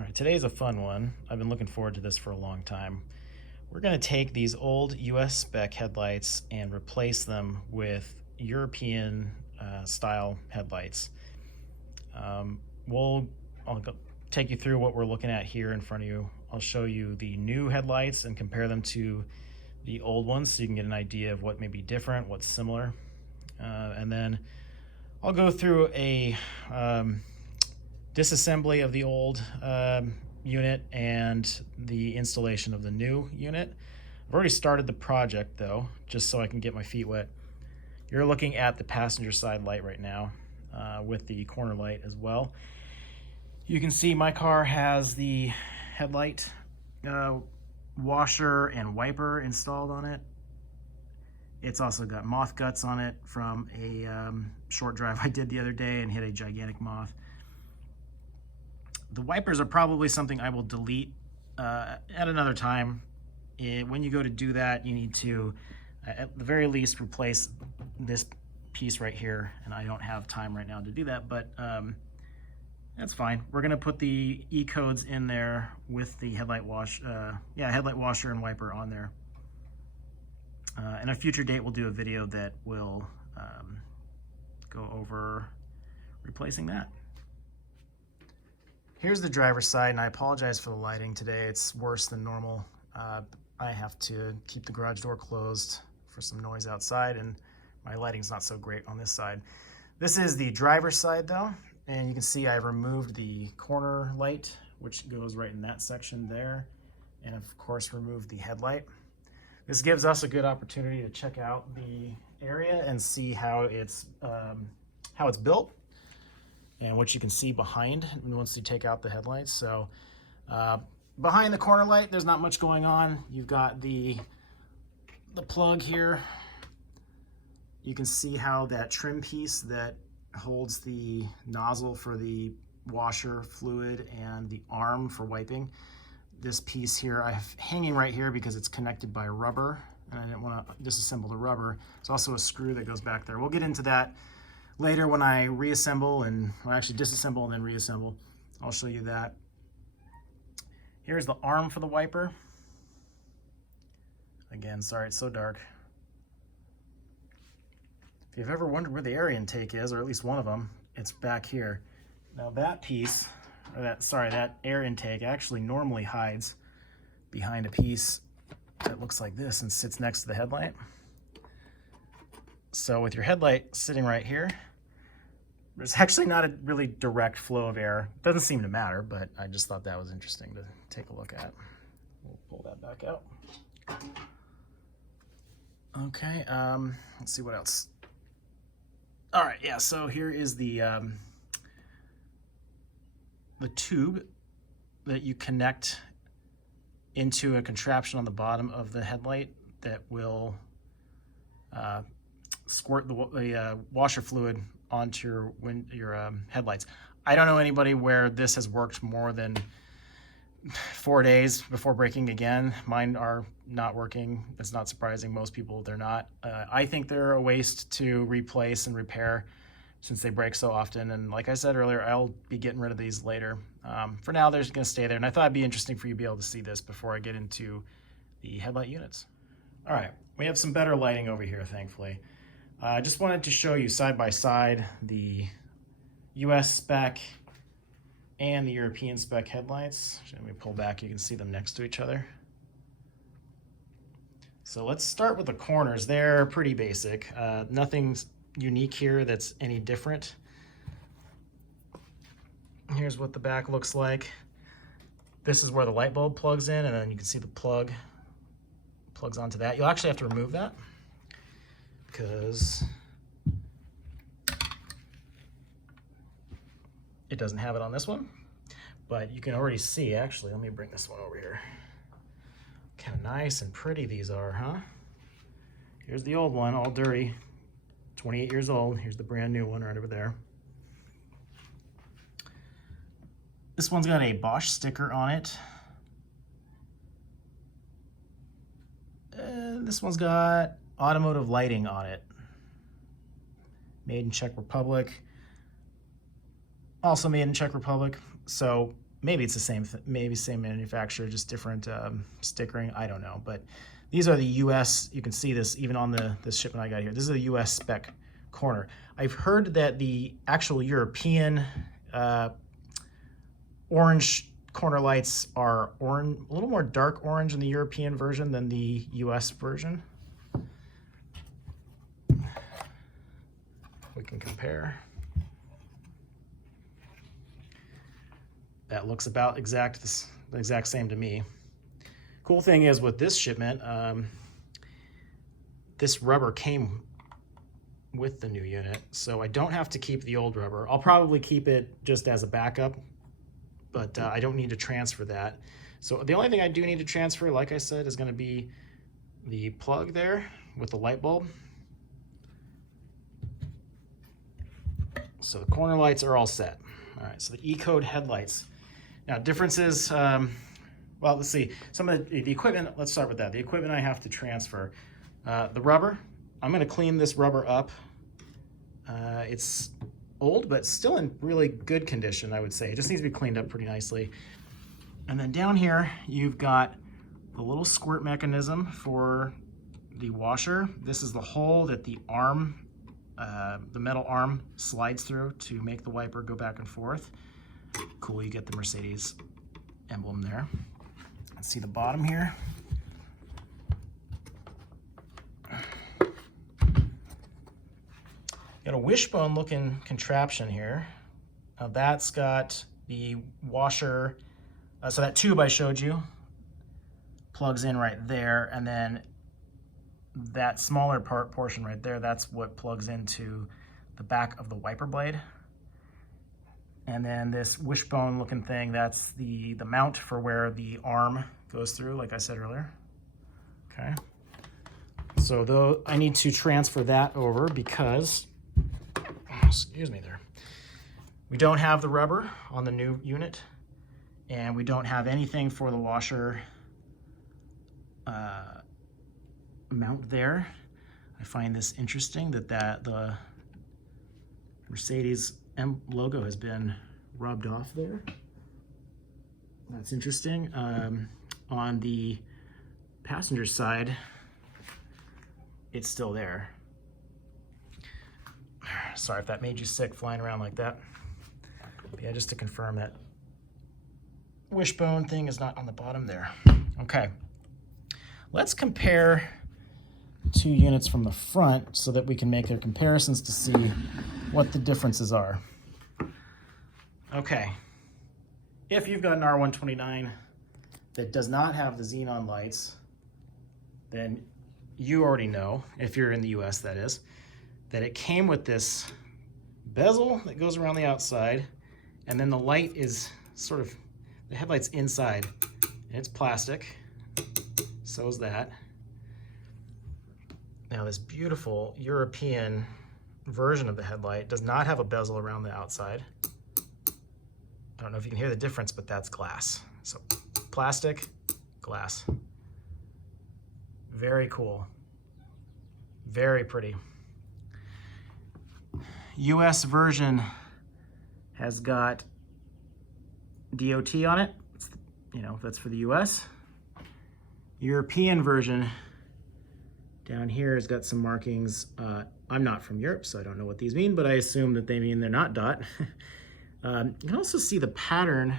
All right, today's a fun one. I've been looking forward to this for a long time. We're going to take these old US spec headlights and replace them with European style headlights. Um, I'll take you through what we're looking at here in front of you. I'll show you the new headlights and compare them to the old ones so you can get an idea of what may be different, what's similar. And then I'll go through a disassembly of the old unit and the installation of the new unit. I've already started the project though, just so I can get my feet wet. You're looking at the passenger side light right now with the corner light as well. You can see my car has the headlight washer and wiper installed on it. It's also got moth guts on it from a short drive I did the other day and hit a gigantic moth. The wipers are probably something I will delete at another time. When you go to do that, you need to, at the very least, replace this piece right here. And I don't have time right now to do that, but that's fine. We're gonna put the E-codes in there with the headlight headlight washer and wiper on there. And a future date, we'll do a video that will go over replacing that. Here's the driver's side, and I apologize for the lighting today. It's worse than normal. I have to keep the garage door closed for some noise outside, and my lighting's not so great on this side. This is the driver's side though, and you can see I've removed the corner light, which goes right in that section there, and of course removed the headlight. This gives us a good opportunity to check out the area and see how it's built and what you can see behind once you take out the headlights. So behind the corner light, there's not much going on. You've got the plug here. You can see how that trim piece that holds the nozzle for the washer fluid and the arm for wiping. This piece here I have hanging right here because it's connected by rubber, and I didn't want to disassemble the rubber. There's also a screw that goes back there. We'll get into that later when I reassemble actually disassemble and then reassemble. I'll show you that. Here's the arm for the wiper. Again, sorry it's so dark. If you've ever wondered where the air intake is, or at least one of them, it's back here. Now that piece, that air intake actually normally hides behind a piece that looks like this and sits next to the headlight. So with your headlight sitting right here, there's actually not a really direct flow of air. Doesn't seem to matter, but I just thought that was interesting to take a look at. We'll pull that back out. Okay, let's see what else. All right, yeah, so here is the tube that you connect into a contraption on the bottom of the headlight that will squirt the washer fluid onto your headlights. I don't know anybody where this has worked more than 4 days before breaking again. Mine are not working. It's not surprising. Most people, they're not. I think they're a waste to replace and repair since they break so often. And like I said earlier, I'll be getting rid of these later. For now, they're just gonna stay there. And I thought it'd be interesting for you to be able to see this before I get into the headlight units. All right, we have some better lighting over here, thankfully. I just wanted to show you side by side the US spec and the European spec headlights. Let me pull back, you can see them next to each other. So let's start with the corners. They're pretty basic. Nothing's unique here that's any different. Here's what the back looks like. This is where the light bulb plugs in, and then you can see the plug plugs onto that. You'll actually have to remove that because it doesn't have it on this one, but you can already see, actually, let me bring this one over here. Kind of nice and pretty these are, huh? Here's the old one, all dirty, 28 years old. Here's the brand new one right over there. This one's got a Bosch sticker on it. This one's got automotive lighting on it. Made in Czech Republic. Also made in Czech Republic. So maybe it's the same, maybe same manufacturer, just different stickering. I don't know, but these are the U.S. You can see this even on this shipment I got here. This is a U.S. spec corner. I've heard that the actual European orange corner lights are orange, a little more dark orange in the European version than the US version. We can compare. That looks about the exact same to me. Cool thing is with this shipment, this rubber came with the new unit, so I don't have to keep the old rubber. I'll probably keep it just as a backup, but I don't need to transfer that. So the only thing I do need to transfer, like I said, is going to be the plug there with the light bulb. So the corner lights are all set. All right, so the E-code headlights. Now differences, well, let's see. Some of the equipment, let's start with that. The equipment I have to transfer. The rubber, I'm going to clean this rubber up. It's old, but still in really good condition, I would say. It just needs to be cleaned up pretty nicely. And then down here, you've got the little squirt mechanism for the washer. This is the hole that the arm, the metal arm slides through to make the wiper go back and forth. Cool, you get the Mercedes emblem there. Let's see the bottom here. Got a wishbone looking contraption here. Now that's got the washer, so that tube I showed you plugs in right there, and then that smaller portion right there, that's what plugs into the back of the wiper blade. And then this wishbone looking thing, that's the mount for where the arm goes through, like I said earlier. Okay. So though I need to transfer that over because, excuse me there, we don't have the rubber on the new unit, and we don't have anything for the washer mount there. I find this interesting that the Mercedes logo has been rubbed off there. That's interesting. On the passenger side, it's still there. Sorry if that made you sick flying around like that. But yeah, just to confirm that wishbone thing is not on the bottom there. Okay, let's compare two units from the front so that we can make their comparisons to see what the differences are. Okay, if you've got an R129 that does not have the xenon lights, then you already know, if you're in the US that is, that it came with this bezel that goes around the outside, and then the light is sort of, the headlight's inside, and it's plastic, so is that. Now this beautiful European version of the headlight does not have a bezel around the outside. I don't know if you can hear the difference, but that's glass. So plastic, glass. Very cool. Very pretty. US version has got DOT on it. You know, that's for the US. European version down here has got some markings. I'm not from Europe, so I don't know what these mean, but I assume that they mean they're not dot. You can also see the pattern.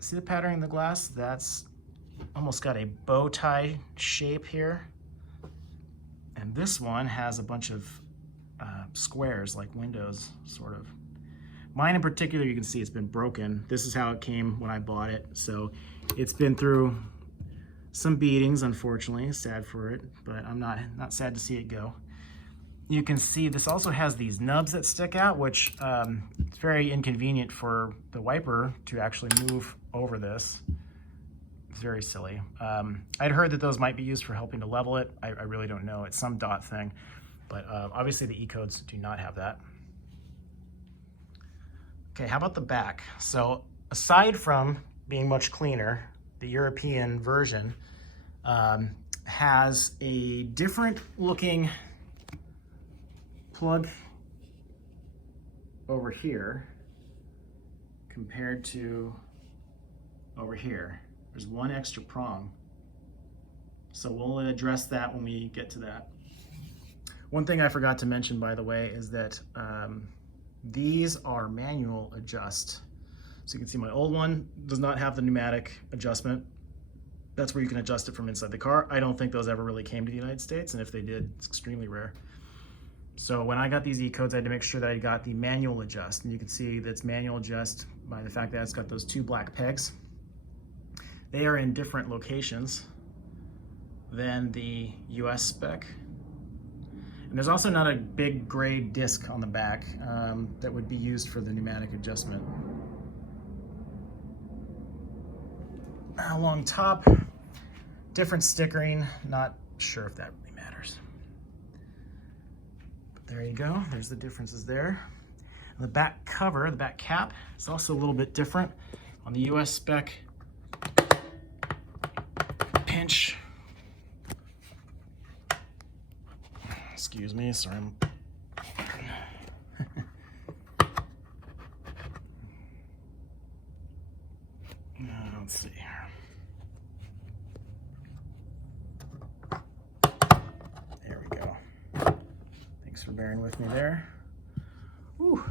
See the pattern in the glass? That's almost got a bow tie shape here. And this one has a bunch of squares, like windows, sort of. Mine in particular, you can see it's been broken. This is how it came when I bought it. So it's been through some beatings, unfortunately. Sad for it, but I'm not sad to see it go. You can see this also has these nubs that stick out, which it's very inconvenient for the wiper to actually move over this. It's very silly. I'd heard that those might be used for helping to level it. I really don't know. It's some dot thing, but obviously the E-codes do not have that. Okay, how about the back? So aside from being much cleaner, the European version has a different looking plug over here compared to over here. There's one extra prong. So we'll address that when we get to that. One thing I forgot to mention, by the way, is that these are manual adjust. So you can see my old one does not have the pneumatic adjustment. That's where you can adjust it from inside the car. I don't think those ever really came to the United States, and if they did, it's extremely rare. So when I got these E-codes, I had to make sure that I got the manual adjust, and you can see that's manual adjust by the fact that it's got those two black pegs. They are in different locations than the US spec. And there's also not a big gray disc on the back that would be used for the pneumatic adjustment. Along top, different stickering, not sure if that really matters. But there you go, there's the differences there. And the back cover, the back cap, is also a little bit different. On the US spec, pinch. Excuse me, sorry. Let's see here. There we go. Thanks for bearing with me there. Whew.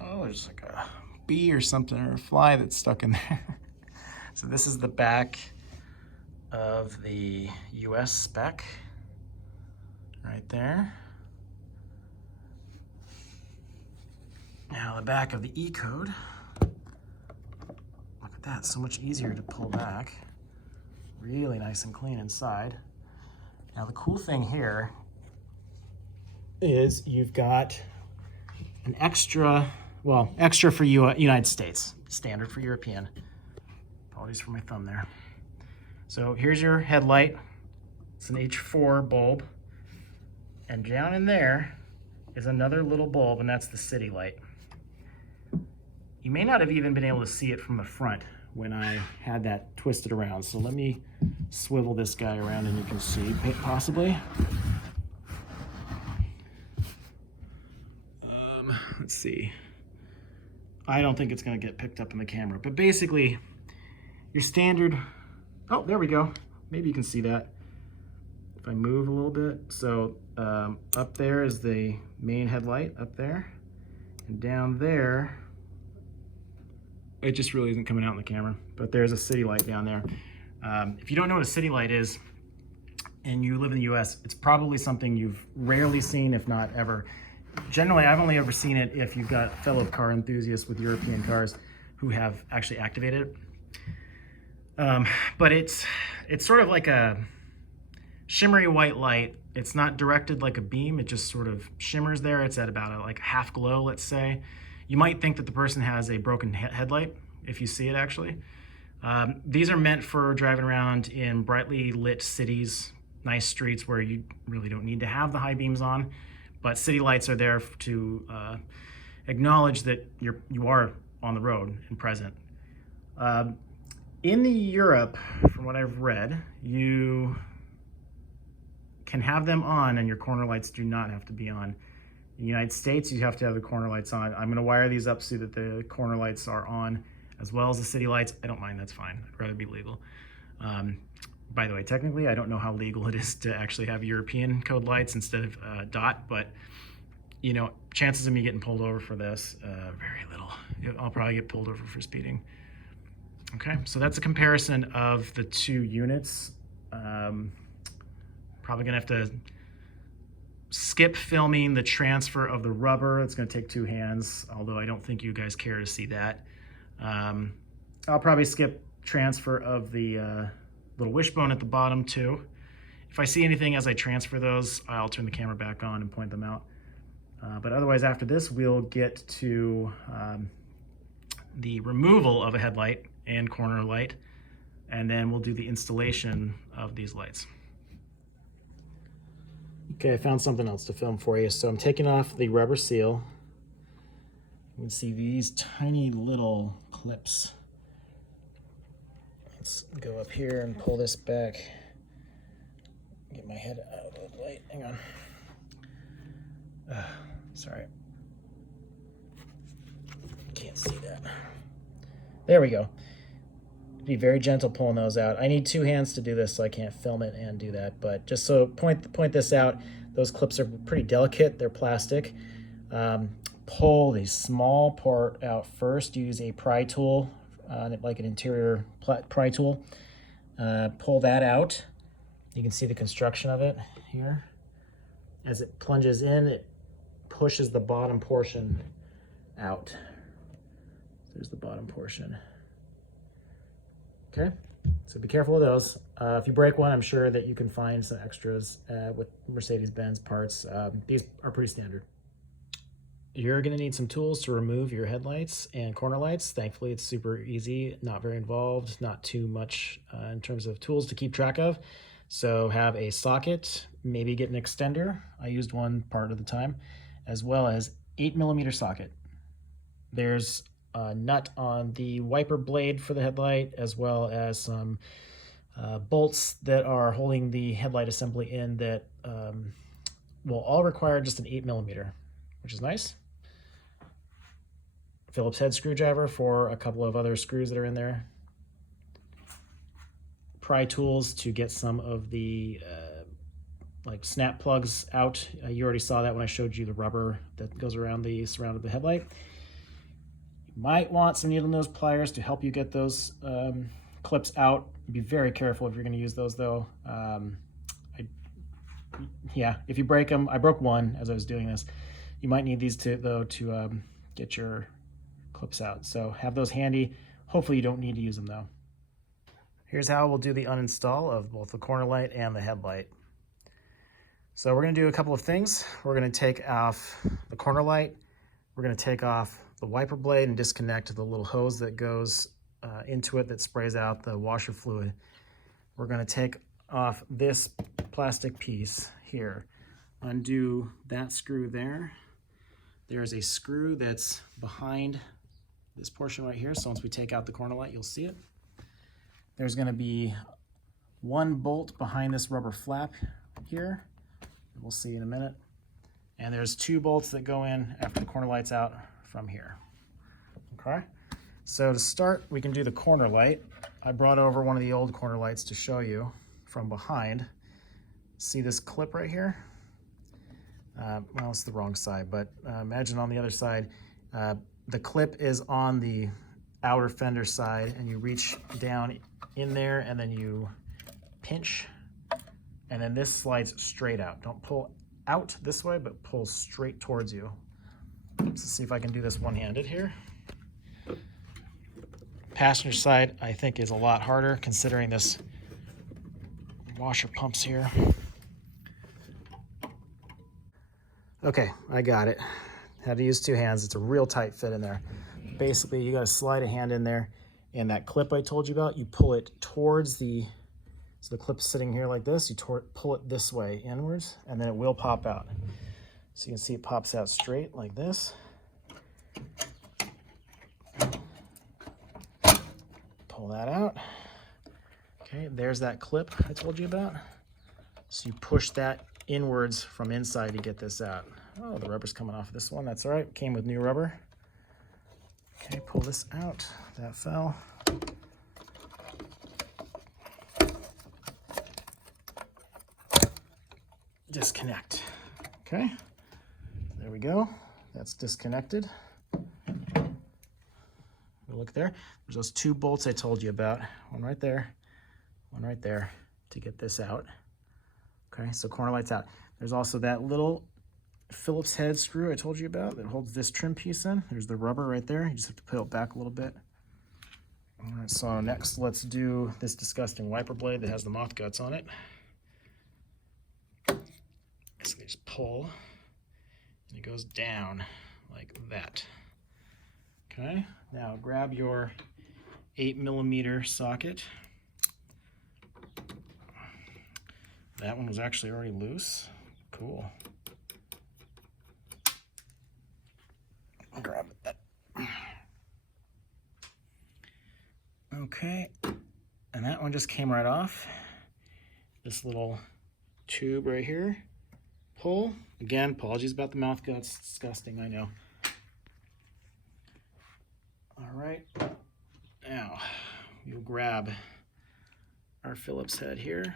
Oh, there's like a bee or something, or a fly that's stuck in there. So this is the back of the US spec, right there. Now the back of the E-code. Look at that, so much easier to pull back. Really nice and clean inside. Now the cool thing here is you've got an extra, well, extra for United States, standard for European. Apologies for my thumb there. So here's your headlight. It's an H4 bulb. And down in there is another little bulb, and that's the city light. You may not have even been able to see it from the front when I had that twisted around. So let me swivel this guy around and you can see, possibly. Let's see. I don't think it's gonna get picked up in the camera, but basically your standard, oh, there we go. Maybe you can see that if I move a little bit. So up there is the main headlight up there, and down there, it just really isn't coming out in the camera, but there's a city light down there. If you don't know what a city light is and you live in the US, it's probably something you've rarely seen, if not ever. Generally, I've only ever seen it if you've got fellow car enthusiasts with European cars who have actually activated it. But it's sort of like a shimmery white light. It's not directed like a beam, it just sort of shimmers there. It's at about like half glow, let's say. You might think that the person has a broken headlight if you see it actually. These are meant for driving around in brightly lit cities, nice streets where you really don't need to have the high beams on, but city lights are there to acknowledge that you are on the road and present. In Europe, from what I've read, you can have them on and your corner lights do not have to be on. In the United States, you have to have the corner lights on. I'm gonna wire these up so that the corner lights are on, as well as the city lights. I don't mind, that's fine. I'd rather be legal. By the way, technically, I don't know how legal it is to actually have European code lights instead of DOT, but you know, chances of me getting pulled over for this, very little. I'll probably get pulled over for speeding. Okay, so that's a comparison of the two units. Probably gonna have to skip filming the transfer of the rubber. It's gonna take two hands, although I don't think you guys care to see that. I'll probably skip transfer of the little wishbone at the bottom too. If I see anything as I transfer those, I'll turn the camera back on and point them out. But otherwise, after this, we'll get to the removal of a headlight and corner light, and then we'll do the installation of these lights. Okay, I found something else to film for you. So I'm taking off the rubber seal. You can see these tiny little clips. Let's go up here and pull this back. Get my head out of the light, hang on. can't see that. There we go. Be very gentle pulling those out. I need 2 hands to do this, so I can't film it and do that. But just so point this out, those clips are pretty delicate. They're plastic. Pull the small part out first. Use a pry tool, like an interior pry tool. Pull that out. You can see the construction of it here. As it plunges in, it pushes the bottom portion out. There's the bottom portion. Okay, so be careful of those. If you break one, I'm sure that you can find some extras with Mercedes-Benz parts. These are pretty standard. You're gonna need some tools to remove your headlights and corner lights. Thankfully, it's super easy, not very involved, not too much in terms of tools to keep track of. So have a socket, maybe get an extender. I used one part of the time, as well as 8mm socket. There's a nut on the wiper blade for the headlight, as well as some bolts that are holding the headlight assembly in that will all require just an 8mm, which is nice. Phillips head screwdriver for a couple of other screws that are in there. Pry tools to get some of the like snap plugs out. You already saw that when I showed you the rubber that goes around the surround of the headlight. You might want some needle nose pliers to help you get those clips out. Be very careful if you're going to use those though. Yeah, if you break them, I broke one as I was doing this. You might need these to get your clips out. So have those handy. Hopefully you don't need to use them though. Here's how we'll do the uninstall of both the corner light and the headlight. So we're going to do a couple of things. We're going to take off the corner light. We're going to take off the wiper blade and disconnect the little hose that goes into it that sprays out the washer fluid. We're going to take off this plastic piece here. Undo that screw there. There's a screw that's behind this portion right here. So once we take out the corner light, you'll see it. There's going to be one bolt behind this rubber flap here. We'll see in a minute. And there's 2 bolts that go in after the corner light's out from here. Okay. So to start, we can do the corner light. I brought over one of the old corner lights to show you from behind. See this clip right here? Well, it's the wrong side, but imagine on the other side, the clip is on the outer fender side, and you reach down in there and then you pinch, and then this slides straight out. Don't pull out this way, but pull straight towards you. Let's see if I can do this one-handed here. Passenger side, I think, is a lot harder considering this washer pumps here. Okay, I got it. Had to use 2 hands. It's a real tight fit in there. Basically, you got to slide a hand in there, and that clip I told you about, you pull it towards the, so the clip's sitting here like this, you pull it this way inwards, and then it will pop out. So you can see it pops out straight like this. Pull that out. Okay, there's that clip I told you about. So you push that inwards from inside to get this out. Oh, the rubber's coming off this one. That's all right. Came with new rubber. Okay, pull this out. That fell. Disconnect. Okay, there we go. That's disconnected. Look there. There's those 2 bolts I told you about. One right there to get this out. Okay, so corner light's out. There's also that little Phillips head screw I told you about that holds this trim piece in. There's the rubber right there. You just have to peel it back a little bit. All right, so next let's do this disgusting wiper blade that has the moth guts on it. So they just pull, and it goes down like that. Okay, now grab your 8mm socket. That one was actually already loose. Cool. I'll grab that. Okay, and that one just came right off. This little tube right here. Pull. Again, apologies about the mouth guts. It's disgusting, I know. right, now we'll grab our Phillips head here,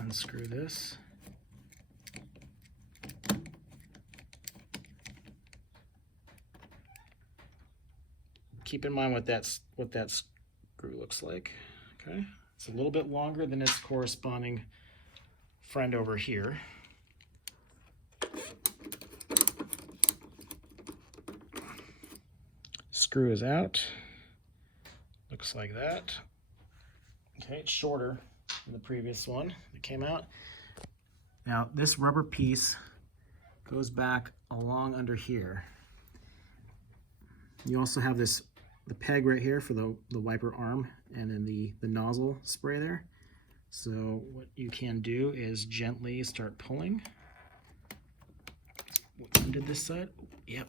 unscrew this. Keep in mind what that screw looks like. Okay, it's a little bit longer than its corresponding friend over here. Screw is out. Looks like that. Okay, it's shorter than the previous one that came out. Now this rubber piece goes back along under here. You also have the peg right here for the wiper arm, and then the nozzle spray there. So what you can do is gently start pulling. What undid this side? Yep.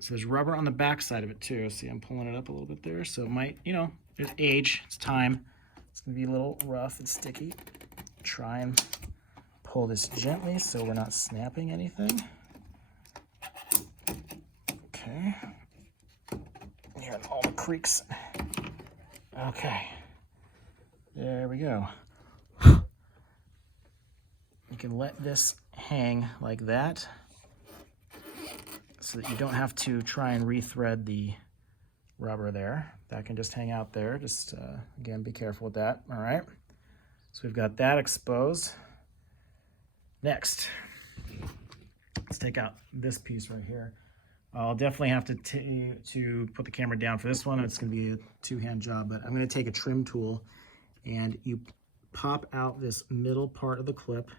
So there's rubber on the back side of it too. See, I'm pulling it up a little bit there. So it might, you know, there's age, it's time. It's gonna be a little rough and sticky. Try and pull this gently so we're not snapping anything. Okay. Hearing all the creaks. Okay. There we go. You can let this hang like that so that you don't have to try and rethread the rubber there. That can just hang out there. Just, again, be careful with that. All right. So we've got that exposed. Next, let's take out this piece right here. I'll definitely have to put the camera down for this one. It's going to be a two-hand job, but I'm going to take a trim tool and you pop out this middle part of the clip.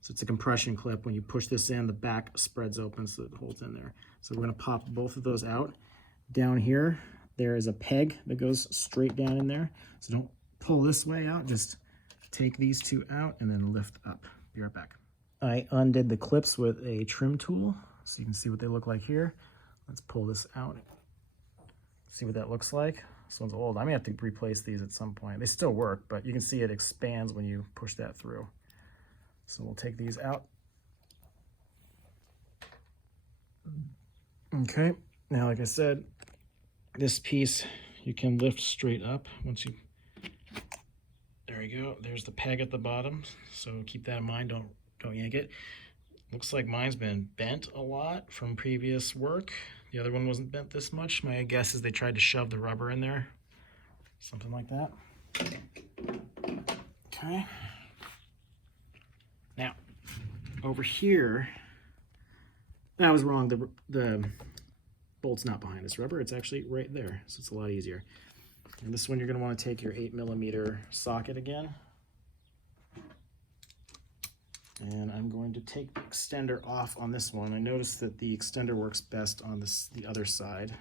So it's a compression clip. When you push this in, the back spreads open so it holds in there. So we're going to pop both of those out. Down here, there is a peg that goes straight down in there. So don't pull this way out. Just take these two out and then lift up. Be right back. I undid the clips with a trim tool, so you can see what they look like here. Let's pull this out. See what that looks like. This one's old. I may have to replace these at some point. They still work, but you can see it expands when you push that through. So we'll take these out. Okay, now like I said, this piece you can lift straight up once you, there you go. There's the peg at the bottom, so keep that in mind. Don't yank it. Looks like mine's been bent a lot from previous work. The other one wasn't bent this much. My guess is they tried to shove the rubber in there. Something like that. Okay. Now, over here, that was wrong. The bolt's not behind this rubber. It's actually right there, so it's a lot easier. And this one, you're going to want to take your 8mm socket again. And I'm going to take the extender off on this one. I noticed that the extender works best on the other side.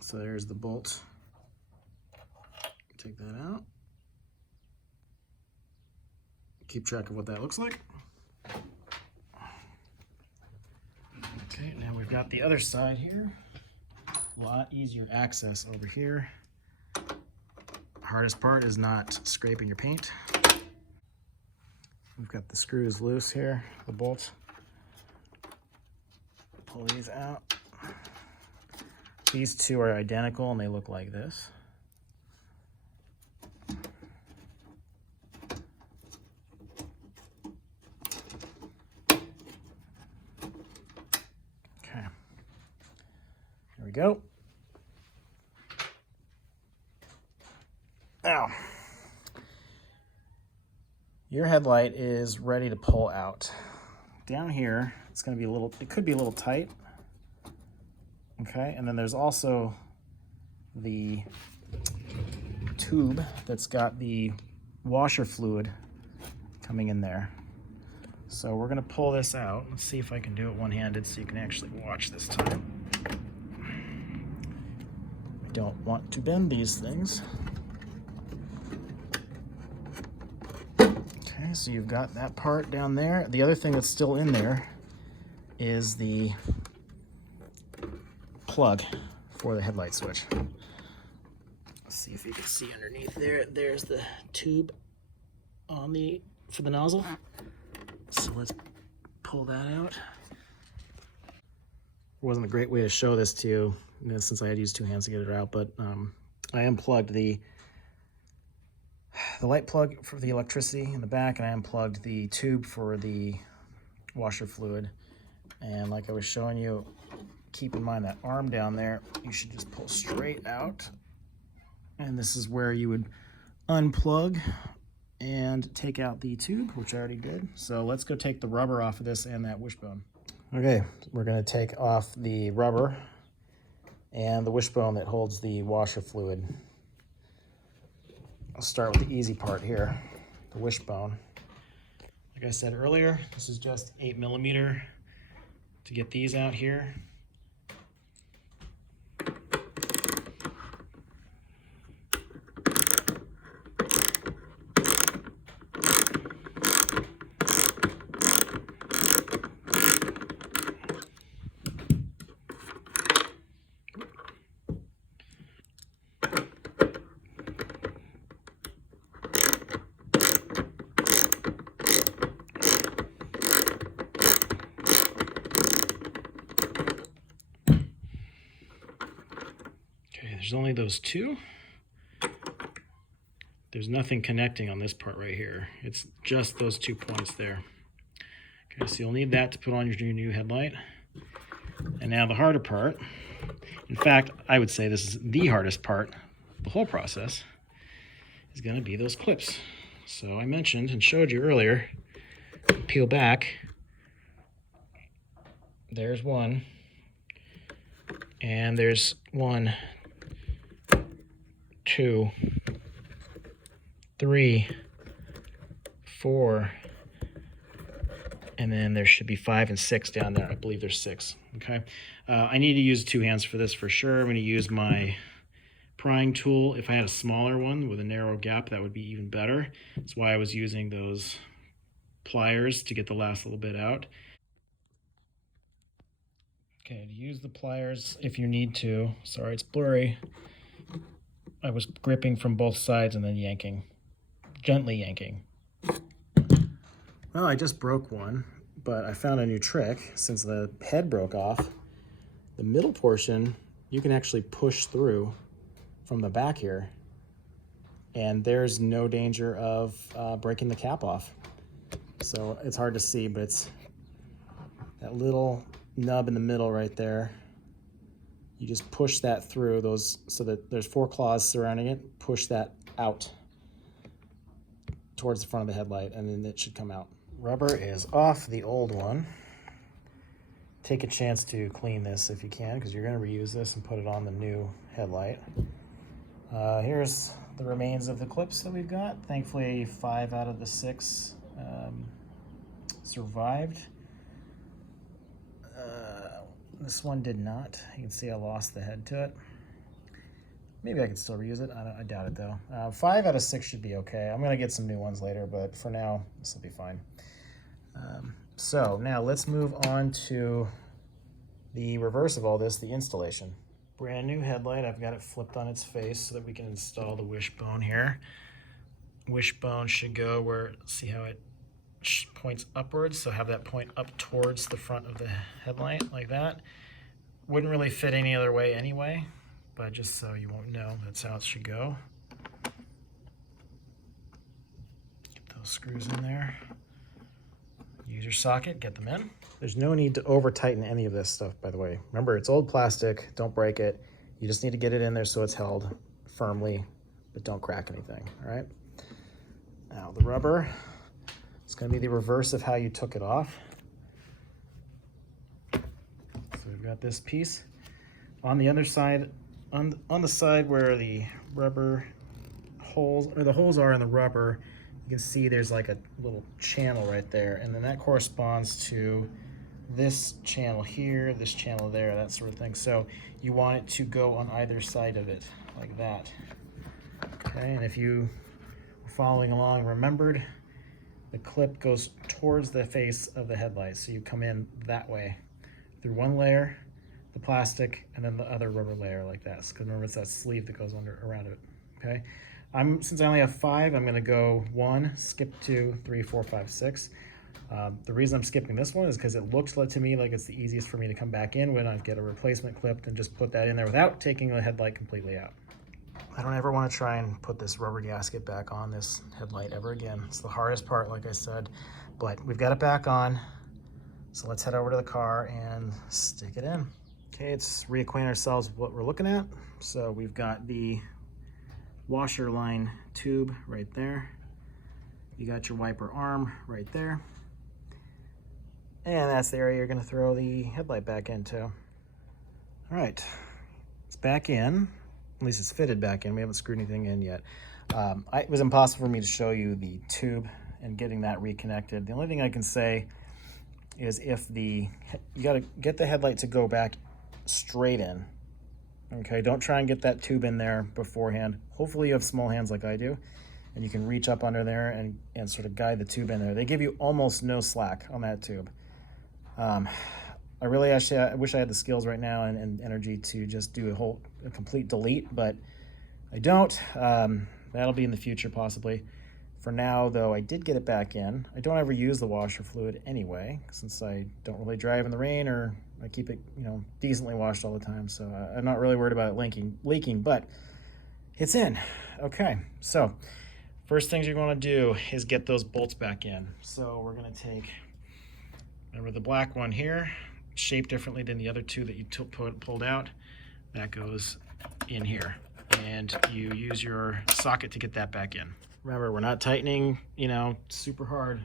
So there's the bolt. Take that out. Keep track of what that looks like. Okay, now we've got the other side here. A lot easier access over here. Hardest part is not scraping your paint. We've got the screws loose here, the bolts. Pull these out. These two are identical and they look like this. Okay, there we go. Now, your headlight is ready to pull out. Down here, it's going to be it could be a little tight. Okay, and then there's also the tube that's got the washer fluid coming in there. So we're gonna pull this out. Let's see if I can do it one-handed so you can actually watch this time. I don't want to bend these things. Okay, so you've got that part down there. The other thing that's still in there is the plug for the headlight switch. Let's see if you can see underneath there. There's the tube on for the nozzle. So let's pull that out. It wasn't a great way to show this to you, since I had used two hands to get it out, but I unplugged the light plug for the electricity in the back, and I unplugged the tube for the washer fluid. And like I was showing you, keep in mind that arm down there, you should just pull straight out. And this is where you would unplug and take out the tube, which I already did. So let's go take the rubber off of this and that wishbone. Okay, we're gonna take off the rubber and the wishbone that holds the washer fluid. I'll start with the easy part here, the wishbone. Like I said earlier, this is just 8mm to get these out here. There's only those two. There's nothing connecting on this part right here. It's just those 2 points there. Okay, so you'll need that to put on your new headlight. And now the harder part, in fact, I would say this is the hardest part of the whole process, is going to be those clips. So I mentioned and showed you earlier, peel back, there's one, and there's 1, 2, 3, 4, and then there should be 5 and 6 down there. I believe there's 6. Okay, I need to use 2 hands for this for sure. I'm going to use my prying tool. If I had a smaller one with a narrow gap, that would be even better. That's why I was using those pliers to get the last little bit out. Okay, to use the pliers if you need to. Sorry, it's blurry. I was gripping from both sides and then yanking, gently yanking. Well, I just broke one, but I found a new trick. Since the head broke off, the middle portion, you can actually push through from the back here, and there's no danger of breaking the cap off. So it's hard to see, but it's that little nub in the middle right there. You just push that through those, so that there's 4 claws surrounding it. Push that out towards the front of the headlight, and then it should come out. Rubber is off the old one. Take a chance to clean this if you can, because you're going to reuse this and put it on the new headlight. Here's the remains of the clips that we've got. Thankfully, 5 out of the 6 survived. This one did not. You can see I lost the head to it. Maybe I can still reuse it. I doubt it though. 5 out of 6 should be okay. I'm gonna get some new ones later, but for now, this will be fine. So now let's move on to the reverse of all this, the installation. Brand new headlight. I've got it flipped on its face so that we can install the wishbone here. Wishbone should go where, see how it points upwards, so have that point up towards the front of the headlight like that. Wouldn't really fit any other way anyway, but just so you won't know, that's how it should go. Get those screws in there. Use your socket, get them in. There's no need to over tighten any of this stuff, by the way. Remember, it's old plastic, don't break it. You just need to get it in there so it's held firmly, but don't crack anything, all right? Now the rubber, it's going to be the reverse of how you took it off. So we've got this piece. On the other side, on the side where the rubber holes, or the holes are in the rubber, you can see there's like a little channel right there, and then that corresponds to this channel here, this channel there, that sort of thing. So you want it to go on either side of it, like that. Okay, and if you were following along, remembered, the clip goes towards the face of the headlight. So you come in that way through one layer, the plastic, and then the other rubber layer like that. Because remember, it's that sleeve that goes around it. okay? Since I only have 5, I'm gonna go 1, skip 2, 3, 4, 5, 6. The reason I'm skipping this one is because it looks to me like it's the easiest for me to come back in when I get a replacement clipped and just put that in there without taking the headlight completely out. I don't ever want to try and put this rubber gasket back on this headlight ever again. It's the hardest part, like I said, but we've got it back on. So let's head over to the car and stick it in. Okay, let's reacquaint ourselves with what we're looking at. So we've got the washer line tube right there. You got your wiper arm right there. And that's the area you're gonna throw the headlight back into. All right, it's back in. At least it's fitted back in. We haven't screwed anything in yet. It was impossible for me to show you the tube and getting that reconnected. The only thing I can say is you gotta get the headlight to go back straight in. Okay, don't try and get that tube in there beforehand. Hopefully you have small hands like I do, and you can reach up under there and sort of guide the tube in there. They give you almost no slack on that tube. I wish I had the skills right now and energy to just do a complete delete, but I don't. That'll be in the future possibly. For now, though, I did get it back in. I don't ever use the washer fluid anyway, since I don't really drive in the rain, or I keep it, decently washed all the time. So I'm not really worried about it leaking, but it's in. Okay, so first things you're going to do is get those bolts back in. So we're going to take, remember the black one here, shaped differently than the other two that you pulled out. That goes in here, and you use your socket to get that back in. Remember, we're not tightening, super hard.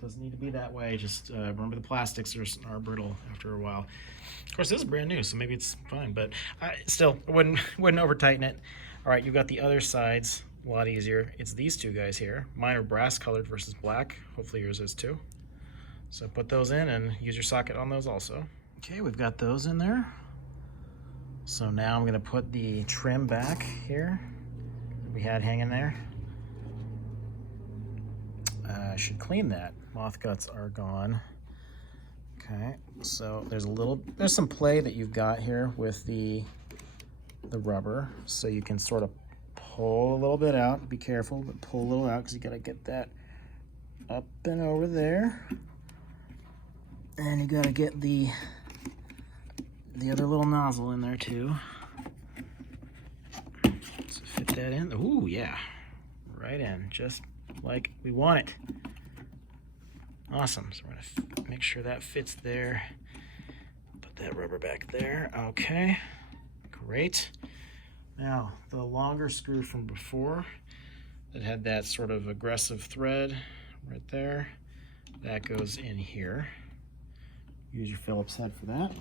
Doesn't need to be that way. Just remember the plastics are brittle after a while. Of course, this is brand new, so maybe it's fine, but still, I wouldn't over tighten it. All right, you've got the other sides, a lot easier. It's these two guys here. Mine are brass colored versus black. Hopefully yours is too. So put those in and use your socket on those also. Okay, we've got those in there. So now I'm gonna put the trim back here that we had hanging there. I should clean that. Moth guts are gone. Okay, so there's some play that you've got here with the rubber, so you can sort of pull a little bit out. Be careful, but pull a little out because you gotta get that up and over there. And you gotta get the other little nozzle in there too. So fit that in. Ooh, yeah, right in, just like we want it. Awesome. So we're gonna make sure that fits there. Put that rubber back there. Okay, great. Now the longer screw from before that had that sort of aggressive thread right there, that goes in here. Use your Phillips head for that.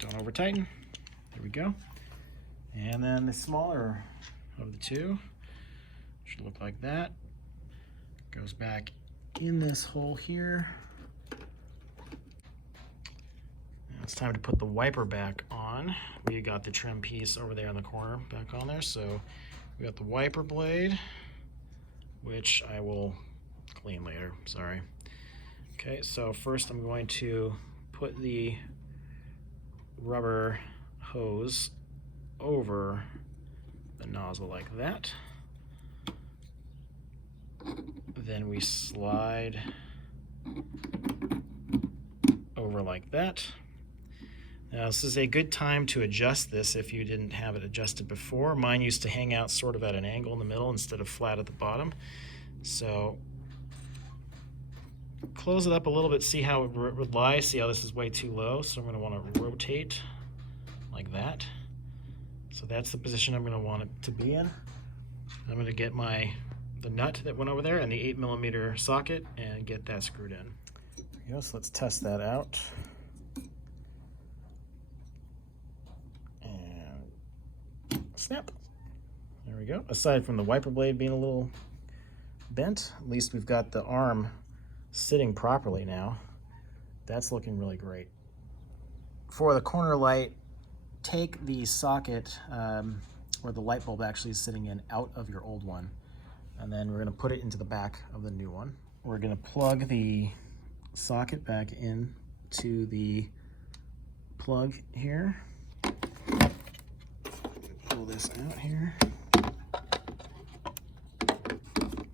Don't over tighten. There we go. And then the smaller of the two should look like that. Goes back in this hole here. Now it's time to put the wiper back on. We got the trim piece over there in the corner back on there. So we got the wiper blade, which I will clean later, sorry. Okay, so first I'm going to put the rubber hose over the nozzle like that. Then we slide over like that. Now this is a good time to adjust this if you didn't have it adjusted before. Mine used to hang out sort of at an angle in the middle instead of flat at the bottom. So close it up a little bit, see how it would lie, see how this is way too low. So I'm going to want to rotate like that. So that's the position I'm going to want it to be in. I'm going to get the nut that went over there and the 8mm socket and get that screwed in. There we go, so let's test that out. And snap. There we go. Aside from the wiper blade being a little bent, at least we've got the arm sitting properly now. That's looking really great. For the corner light, take the socket where the light bulb actually is sitting in out of your old one, and then we're going to put it into the back of the new one. We're going to plug the socket back in to the plug here. Pull this out here.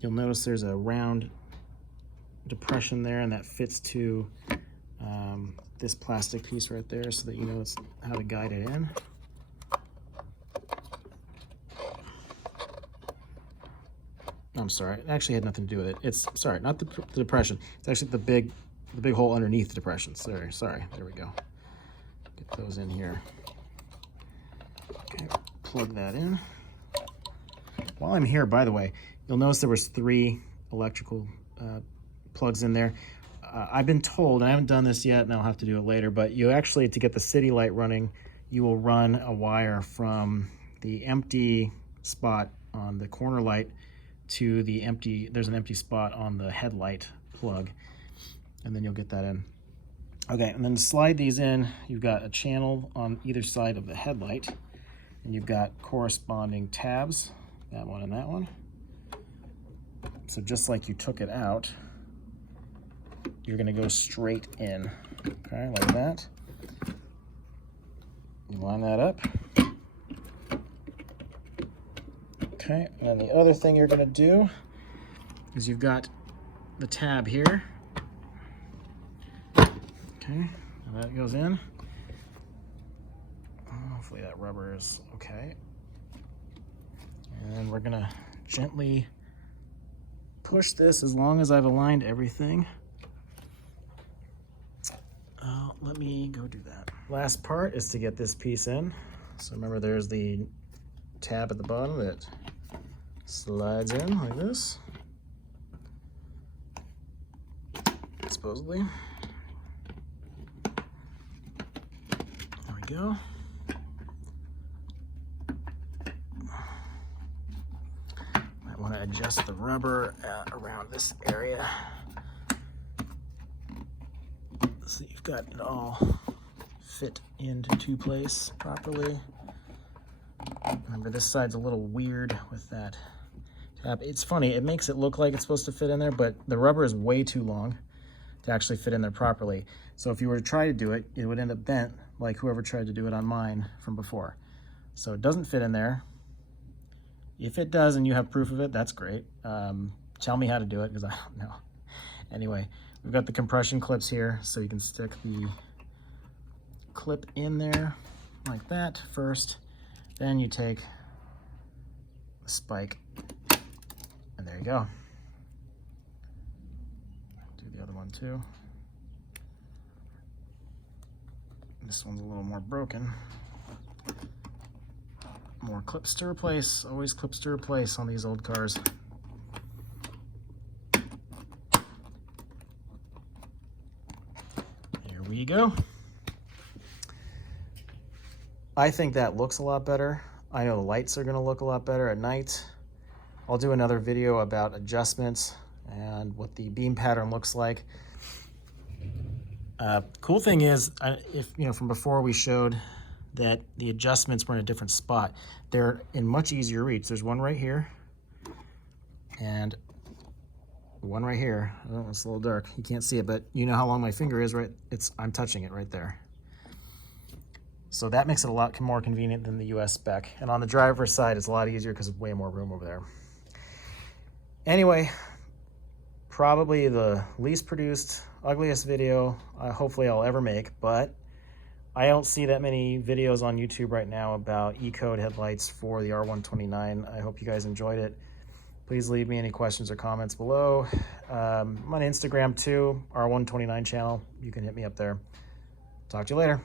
You'll notice there's a round depression there, and that fits to this plastic piece right there, so that you know it's how to guide it in. I'm sorry, it actually had nothing to do with it. It's, sorry, not the depression. It's actually the big hole underneath the depression. Sorry, there we go. Get those in here. Okay, plug that in. While I'm here, by the way, you'll notice there was 3 electrical plugs in there. I've been told, I haven't done this yet and I'll have to do it later, but you actually, to get the city light running, you will run a wire from the empty spot on the corner light to the empty, there's an empty spot on the headlight plug, and then you'll get that in. Okay, and then to slide these in, you've got a channel on either side of the headlight, and you've got corresponding tabs, that one and that one. So just like you took it out, you're gonna go straight in, okay, like that. You line that up. Okay, and then the other thing you're gonna do is you've got the tab here. Okay, and that goes in. Hopefully that rubber is okay. And we're gonna gently push this as long as I've aligned everything. Let me go do that. Last part is to get this piece in. So remember, there's the tab at the bottom that slides in like this, supposedly. There we go. Might want to adjust the rubber around this area so you've got it all fit into place properly. Remember, this side's a little weird with that tab. It's funny, it makes it look like it's supposed to fit in there, but the rubber is way too long to actually fit in there properly. So if you were to try to do it, it would end up bent like whoever tried to do it on mine from before. So it doesn't fit in there. If it does and you have proof of it, that's great. Tell me how to do it, because I don't know. Anyway, we've got the compression clips here, so you can stick the clip in there like that first. Then you take the spike, and there you go. Do the other one too. This one's a little more broken. More clips to replace, always clips to replace on these old cars. Here we go. I think that looks a lot better. I know the lights are gonna look a lot better at night. I'll do another video about adjustments and what the beam pattern looks like. Cool thing is, if you know, from before we showed that the adjustments were in a different spot. They're in much easier reach. There's one right here and one right here. Oh, it's a little dark, you can't see it, but you know how long my finger is, right? I'm touching it right there. So that makes it a lot more convenient than the US spec. And on the driver's side, it's a lot easier because there's way more room over there. Anyway, probably the least produced, ugliest video hopefully I'll ever make, but I don't see that many videos on YouTube right now about E-code headlights for the R129. I hope you guys enjoyed it. Please leave me any questions or comments below. I'm on Instagram too, R129 channel. You can hit me up there. Talk to you later.